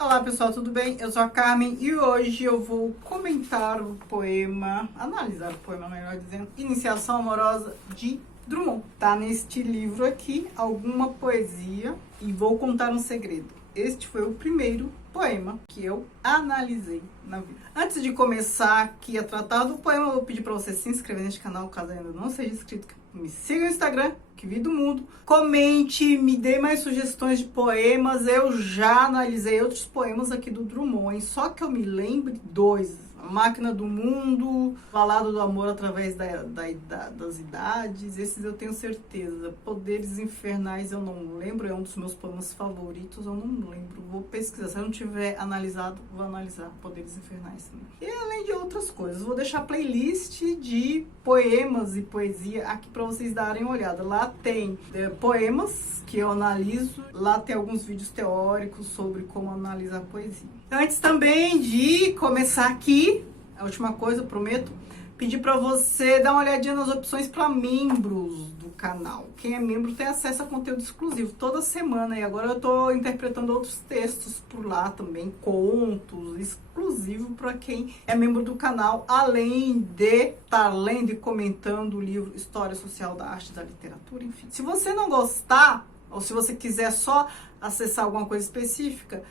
Olá pessoal, tudo bem? Eu sou a Carmen e hoje eu vou comentar o poema, analisar o poema, melhor dizendo, Iniciação Amorosa de Drummond. Tá neste livro aqui alguma poesia e vou contar um segredo. Este foi o primeiro poema que eu analisei na vida. Antes de começar aqui a tratar do poema, eu vou pedir para você se inscrever neste canal, caso ainda não seja inscrito. Me siga no Instagram, que vi do mundo. Comente, me dê mais sugestões de poemas. Eu já analisei outros poemas aqui do Drummond, hein? Só que eu me lembre dois. A Máquina do Mundo, Balada do Amor através das Idades. Esses eu tenho certeza. Poderes Infernais eu não lembro, é um dos meus poemas favoritos, eu não lembro. Vou pesquisar, se eu não tiver analisado, vou analisar Poderes Infernais também. E além de outras coisas, vou deixar playlist de poemas e poesia aqui para vocês darem uma olhada. Lá tem poemas que eu analiso, lá tem alguns vídeos teóricos sobre como analisar poesia. Antes também de começar aqui, a última coisa, prometo, pedir para você dar uma olhadinha nas opções para membros do canal. Quem é membro tem acesso a conteúdo exclusivo toda semana, e agora eu tô interpretando outros textos por lá também, contos, exclusivo para quem é membro do canal, além de estar lendo e comentando o livro História Social da Arte e da Literatura, enfim. Se você não gostar, ou se você quiser só acessar alguma coisa específica,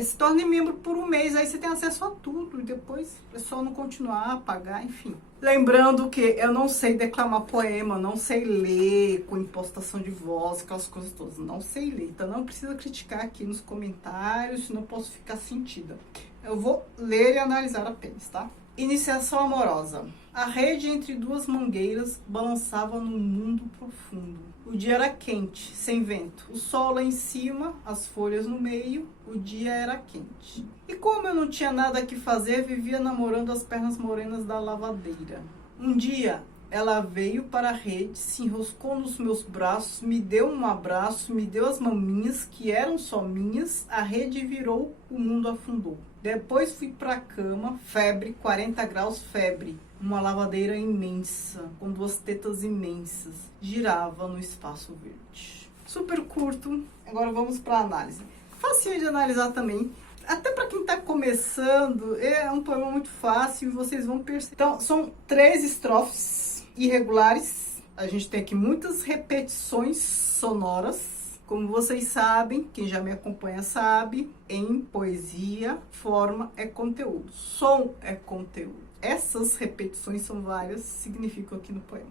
se torne membro por um mês, aí você tem acesso a tudo e depois é só não continuar, pagar, enfim. Lembrando que eu não sei declamar poema, não sei ler com impostação de voz, aquelas coisas todas, não sei ler. Então não precisa criticar aqui nos comentários, senão eu posso ficar sentida. Eu vou ler e analisar apenas, tá? Iniciação Amorosa. A rede entre duas mangueiras balançava no mundo profundo. O dia era quente, sem vento. O sol lá em cima, as folhas no meio. O dia era quente. E como eu não tinha nada que fazer, vivia namorando as pernas morenas da lavadeira. Um dia, ela veio para a rede, se enroscou nos meus braços, me deu um abraço, me deu as maminhas, que eram só minhas. A rede virou, o mundo afundou. Depois fui para a cama, febre, 40 graus, febre. Uma lavadeira imensa, com duas tetas imensas, girava no espaço verde. Super curto, agora vamos para a análise. Facinho de analisar também, até para quem está começando, é um poema muito fácil e vocês vão perceber. Então, são 3 estrofes irregulares, a gente tem aqui muitas repetições sonoras. Como vocês sabem, quem já me acompanha sabe, em poesia, forma é conteúdo, som é conteúdo. Essas repetições são várias, significam aqui no poema.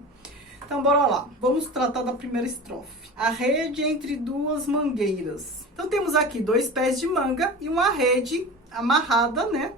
Então, bora lá. Vamos tratar da primeira estrofe. A rede entre duas mangueiras. Então, temos aqui 2 pés de manga e uma rede amarrada, né,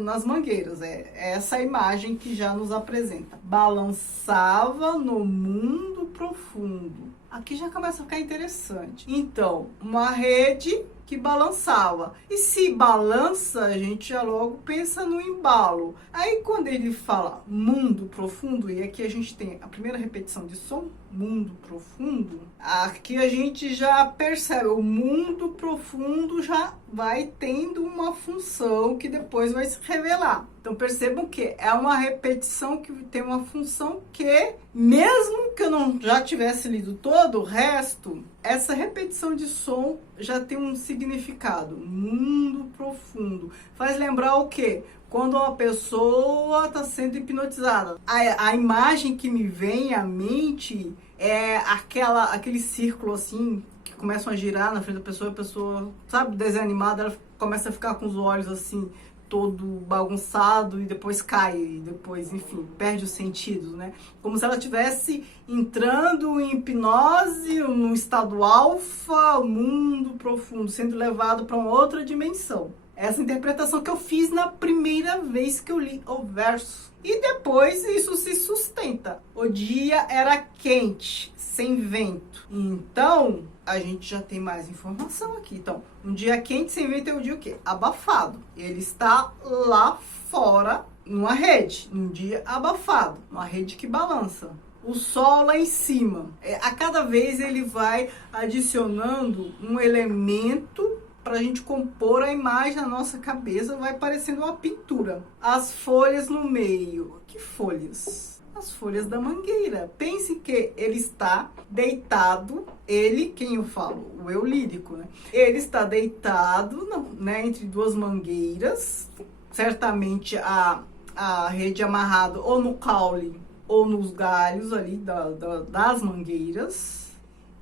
nas mangueiras. É essa a imagem que já nos apresenta. Balançava no mundo profundo. Aqui já começa a ficar interessante. Então, uma rede que balançava. E se balança, a gente já logo pensa no embalo. Aí quando ele fala mundo profundo, e aqui a gente tem a primeira repetição de som, mundo profundo, aqui a gente já percebe, o mundo profundo já vai tendo uma função que depois vai se revelar. Então percebam que é uma repetição que tem uma função que, mesmo que eu não já tivesse lido todo o resto, essa repetição de som já tem um significado. Mundo profundo. Faz lembrar o quê? Quando uma pessoa está sendo hipnotizada. A imagem que me vem à mente é aquele círculo assim, que começam a girar na frente da pessoa, a pessoa, sabe, desenho animado, ela começa a ficar com os olhos assim, todo bagunçado e depois cai, e depois, enfim, perde os sentidos, né? Como se ela estivesse entrando em hipnose, num estado alfa, mundo profundo, sendo levado para uma outra dimensão. Essa interpretação que eu fiz na primeira vez que eu li o verso. E depois isso se sustenta. O dia era quente, sem vento. Então, a gente já tem mais informação aqui. Então, um dia quente, sem vento é um dia o quê? Abafado. Ele está lá fora, numa rede. Um dia abafado. Uma rede que balança. O sol lá em cima. A cada vez ele vai adicionando um elemento para a gente compor a imagem na nossa cabeça, vai parecendo uma pintura. As folhas no meio. Que folhas? as folhas da mangueira. Pense que ele está deitado, ele, quem eu falo? O eu lírico, né? Ele está deitado, né, entre duas mangueiras, certamente a rede amarrada ou no caule ou nos galhos ali das mangueiras,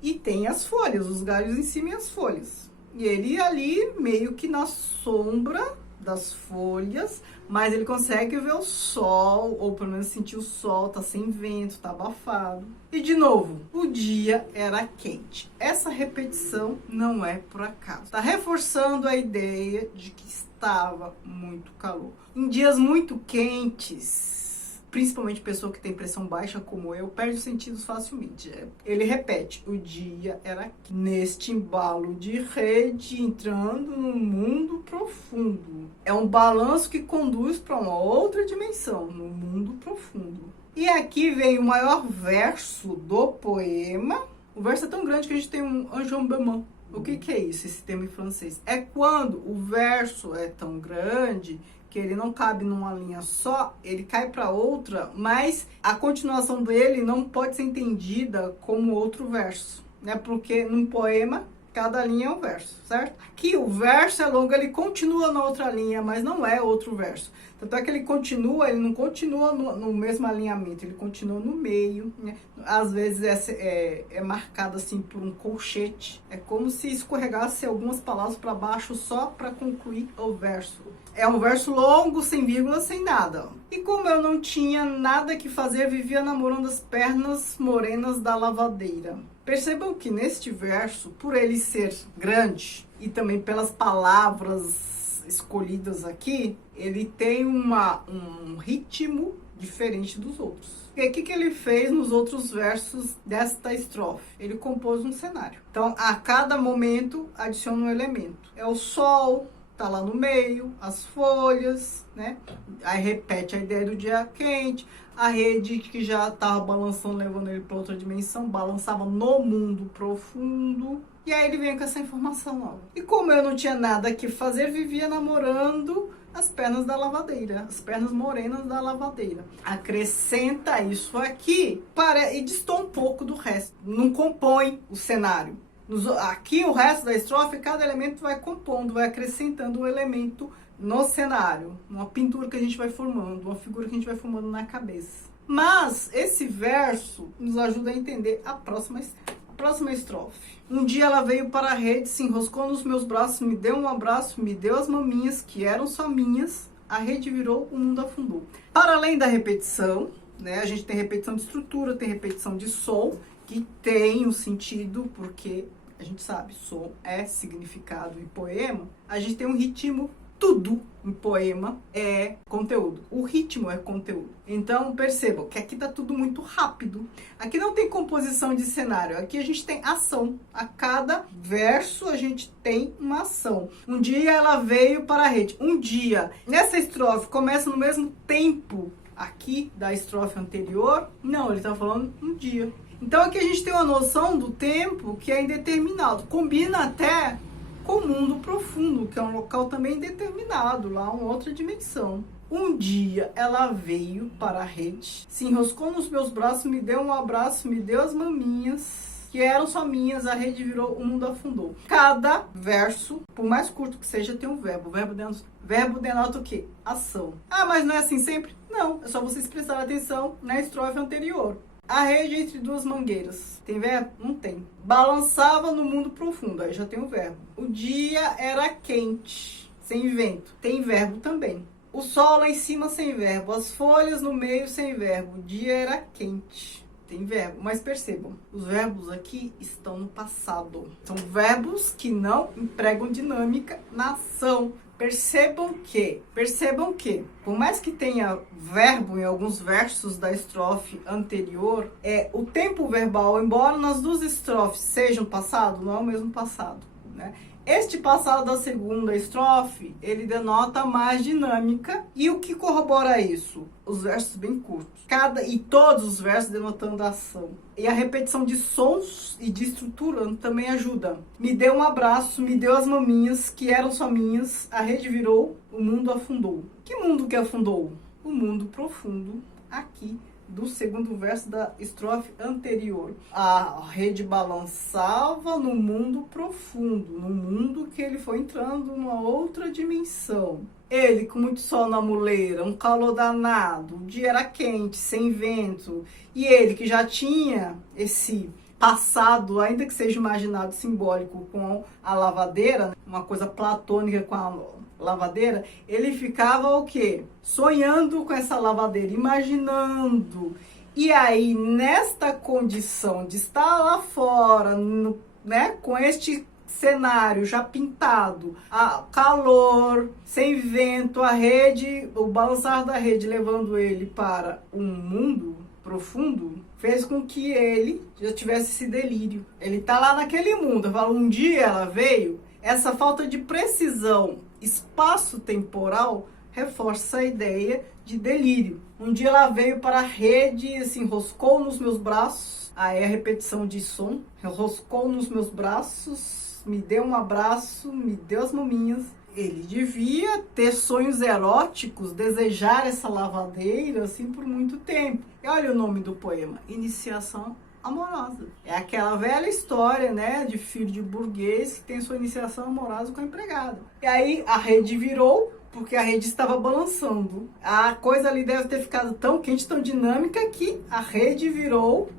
e tem as folhas, os galhos em cima e as folhas. E ele ali meio que na sombra das folhas, mas ele consegue ver o sol, ou pelo menos sentir o sol, tá sem vento, tá abafado. E de novo, o dia era quente. Essa repetição não é por acaso. Tá reforçando a ideia de que estava muito calor. Em dias muito quentes, principalmente pessoa que tem pressão baixa como eu, perde os sentidos facilmente. Ele repete, o dia era aqui, neste embalo de rede, entrando num mundo profundo. É um balanço que conduz para uma outra dimensão, no mundo profundo. E aqui vem o maior verso do poema. O verso é tão grande que a gente tem um enjambement. O que é isso, esse termo em francês? É quando o verso é tão grande que ele não cabe numa linha só, ele cai para outra, mas a continuação dele não pode ser entendida como outro verso, né? Porque num poema, cada linha é um verso, certo? Aqui o verso é longo, ele continua na outra linha, mas não é outro verso. Tanto é que ele não continua no mesmo alinhamento, ele continua no meio, né? Às vezes é marcado assim por um colchete. É como se escorregasse algumas palavras para baixo só para concluir o verso. É um verso longo, sem vírgula, sem nada. E como eu não tinha nada que fazer, vivia namorando as pernas morenas da lavadeira. Percebam que neste verso, por ele ser grande e também pelas palavras escolhidas aqui, ele tem um ritmo diferente dos outros. E o que ele fez nos outros versos desta estrofe? Ele compôs um cenário. Então, a cada momento, adiciona um elemento. É o sol, tá lá no meio, as folhas, né? Aí repete a ideia do dia quente, a rede que já estava balançando, levando ele para outra dimensão, balançava no mundo profundo. E aí ele vem com essa informação nova. E como eu não tinha nada que fazer, vivia namorando as pernas da lavadeira, as pernas morenas da lavadeira. Acrescenta isso aqui e distorce um pouco do resto. Não compõe o cenário. Aqui o resto da estrofe, cada elemento vai compondo, vai acrescentando um elemento no cenário, uma pintura que a gente vai formando, uma figura que a gente vai formando na cabeça. Mas esse verso nos ajuda a entender a próxima estrofe. Um dia ela veio para a rede, se enroscou nos meus braços, me deu um abraço, me deu as maminhas, que eram só minhas, a rede virou, o mundo afundou. Para além da repetição, né, a gente tem repetição de estrutura, tem repetição de som, que tem um sentido, porque a gente sabe, som é significado em poema. A gente tem um ritmo, tudo em poema é conteúdo. O ritmo é conteúdo. Então, percebam que aqui tá tudo muito rápido. Aqui não tem composição de cenário. Aqui a gente tem ação. A cada verso a gente tem uma ação. Um dia ela veio para a rede. Um dia. Nessa estrofe começa no mesmo tempo aqui da estrofe anterior. Não, ele tá falando um dia. Então aqui a gente tem uma noção do tempo que é indeterminado. Combina até com o mundo profundo, que é um local também indeterminado, lá uma outra dimensão. Um dia ela veio para a rede, se enroscou nos meus braços, me deu um abraço, me deu as maminhas, que eram só minhas, a rede virou, o mundo afundou. Cada verso, por mais curto que seja, tem um verbo. Verbo denota o quê? Ação. Ah, mas não é assim sempre? Não, é só vocês prestarem atenção na estrofe anterior. A rede entre duas mangueiras. Tem verbo? Não tem. Balançava no mundo profundo. Aí já tem o verbo. O dia era quente, sem vento. Tem verbo também. O sol lá em cima, sem verbo. As folhas no meio, sem verbo. O dia era quente. Tem verbo. Mas percebam, os verbos aqui estão no passado. São verbos que não empregam dinâmica na ação. Percebam que, por mais que tenha verbo em alguns versos da estrofe anterior, o tempo verbal, embora nas duas estrofes sejam passado, não é o mesmo passado, né? Este passado da segunda estrofe, ele denota mais dinâmica. E o que corrobora isso? Os versos bem curtos. E todos os versos denotando a ação. E a repetição de sons e de estrutura também ajuda. Me deu um abraço, me deu as maminhas, que eram só minhas, a rede virou, o mundo afundou. Que mundo que afundou? O mundo profundo aqui do segundo verso da estrofe anterior. A rede balançava no mundo profundo, no mundo que ele foi entrando numa outra dimensão. Ele, com muito sol na muleira, um calor danado, o dia era quente, sem vento, e ele que já tinha esse passado, ainda que seja imaginado, simbólico, com a lavadeira, uma coisa platônica com a lavadeira, ele ficava o quê? Sonhando com essa lavadeira, imaginando. E aí, nesta condição de estar lá fora, né, com este cenário já pintado, a calor, sem vento, a rede, o balançar da rede levando ele para um mundo profundo, fez com que ele já tivesse esse delírio. Ele tá lá naquele mundo. Eu falo, um dia ela veio. Essa falta de precisão espaço-temporal reforça a ideia de delírio. Um dia ela veio para a rede, se enroscou nos meus braços. Aí a repetição de som. Enroscou nos meus braços, me deu um abraço, me deu as maminhas. Ele devia ter sonhos eróticos, desejar essa lavadeira assim por muito tempo. E olha o nome do poema, Iniciação Amorosa. É aquela velha história, né, de filho de burguês que tem sua iniciação amorosa com a empregada. E aí a rede virou, porque a rede estava balançando. A coisa ali deve ter ficado tão quente, tão dinâmica, que a rede virou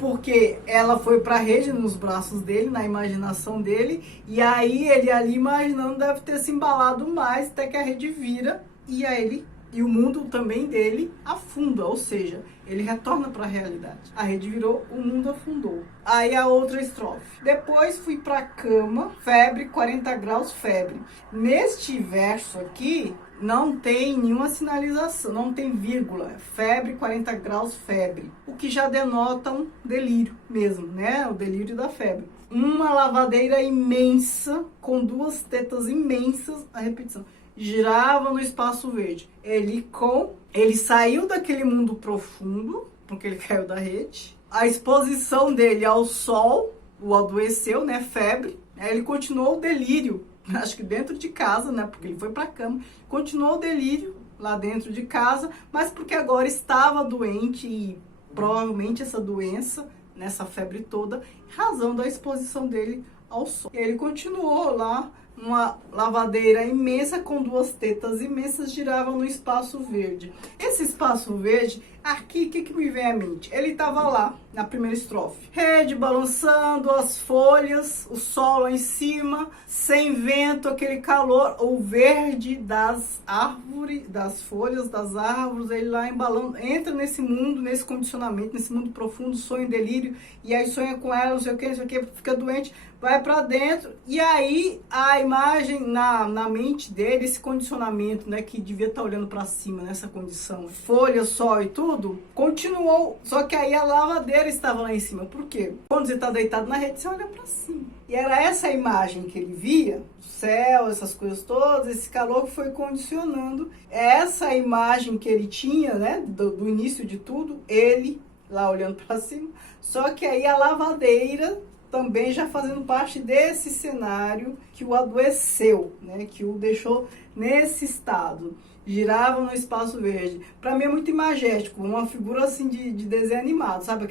porque ela foi para a rede nos braços dele, na imaginação dele, e aí ele ali imaginando deve ter se embalado mais até que a rede vira e aí o mundo também dele afunda, ou seja, ele retorna para a realidade. A rede virou, o mundo afundou. Aí a outra estrofe. Depois fui para a cama, febre, 40 graus, febre. Neste verso aqui, não tem nenhuma sinalização, não tem vírgula. Febre, 40 graus, febre. O que já denota um delírio mesmo, né? O delírio da febre. Uma lavadeira imensa, com duas tetas imensas, a repetição, girava no espaço verde. Ele saiu daquele mundo profundo, porque ele caiu da rede. A exposição dele ao sol o adoeceu, né? Febre. Aí ele continuou o delírio, acho que dentro de casa, né? Porque ele foi para a cama. Continuou o delírio lá dentro de casa, mas porque agora estava doente e provavelmente essa doença, nessa febre toda, razão da exposição dele ao sol. E ele continuou lá, uma lavadeira imensa com duas tetas imensas girava no espaço verde. Esse espaço verde, aqui, o que me vem à mente? Ele estava lá, na primeira estrofe. Rede balançando, as folhas, o sol lá em cima, sem vento, aquele calor, o verde das árvores, das folhas das árvores, ele lá embalando, entra nesse mundo, nesse condicionamento, nesse mundo profundo, sonho, delírio, e aí sonha com ela, não sei o que, fica doente, vai para dentro, e aí a imagem na mente dele, esse condicionamento, né, que devia estar olhando para cima nessa condição, folha, sol e tudo, continuou, só que aí a lavadeira estava lá em cima. Por quê? Quando você está deitado na rede, você olha para cima. E era essa imagem que ele via, o céu, essas coisas todas, esse calor que foi condicionando, essa imagem que ele tinha, né, do início de tudo, ele lá olhando para cima, só que aí a lavadeira também já fazendo parte desse cenário que o adoeceu, né? Que o deixou nesse estado. Girava no espaço verde. Para mim é muito imagético, uma figura assim de desenho animado, sabe?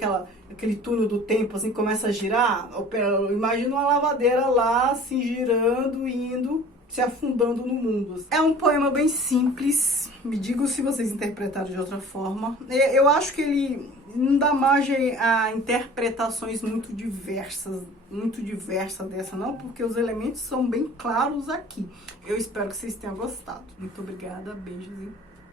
Aquele túnel do tempo assim, começa a girar. Eu imagino uma lavadeira lá assim girando, indo, se afundando no mundo. É um poema bem simples, me digam se vocês interpretaram de outra forma. Eu acho que ele não dá margem a interpretações muito diversas dessa não, porque os elementos são bem claros aqui. Eu espero que vocês tenham gostado. Muito obrigada, beijos e